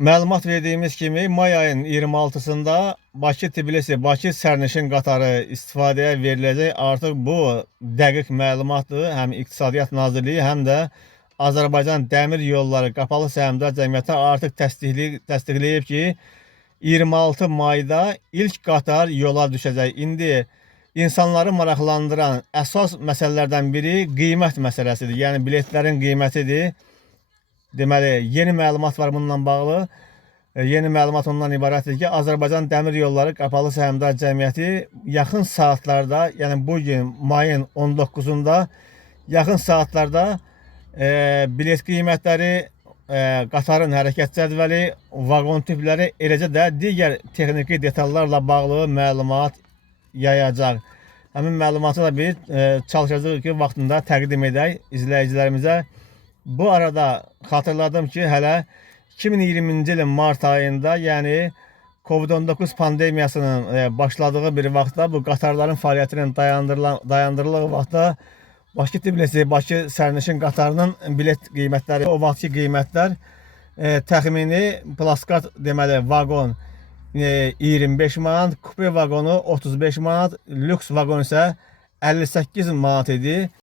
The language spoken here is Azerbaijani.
Məlumat verdiyimiz kimi may ayının 26-sında Bakı sərnişin qatarı istifadəyə veriləcək. Artıq bu dəqiq məlumatdır. Həm İqtisadiyyat Nazirliyi, həm də Azərbaycan Dəmir Yolları Qapalı Səhmdar Cəmiyyəti artıq təsdiqləyib ki, 26 mayda ilk qatar yola düşəcək. İndi insanları maraqlandıran əsas məsələlərdən biri qiymət məsələsidir. Yəni biletlərin qiymətidir. Deməli, yeni məlumat var bununla bağlı. Yeni məlumat ondan ibarətdir ki, Azərbaycan Dəmir Yolları Qapalı Səhmdar Cəmiyyəti yaxın saatlarda, yəni bugün mayın 19-unda yaxın saatlarda bilet qiymətləri, qatarın hərəkət cədvəli, vaqon tipləri, eləcə də digər texniki detallarla bağlı məlumat yayacaq. Həmin məlumatı da biz çalışacağıq ki, vaxtında təqdim edək izləyicilərimizə. Bu arada xatırladım ki, hələ 2020-ci ilin mart ayında, yəni Covid-19 pandemiyasının başladığı bir vaxtda, bu qatarların fəaliyyətinin dayandırıldığı vaxtda Bakı sərnişin qatarının bilet qiymətləri, o vaxtki qiymətlər təxmini plaskat, deməli vaqon 25 manat, kupe vaqonu 35 manat, lüks vaqon isə 58 manat idi.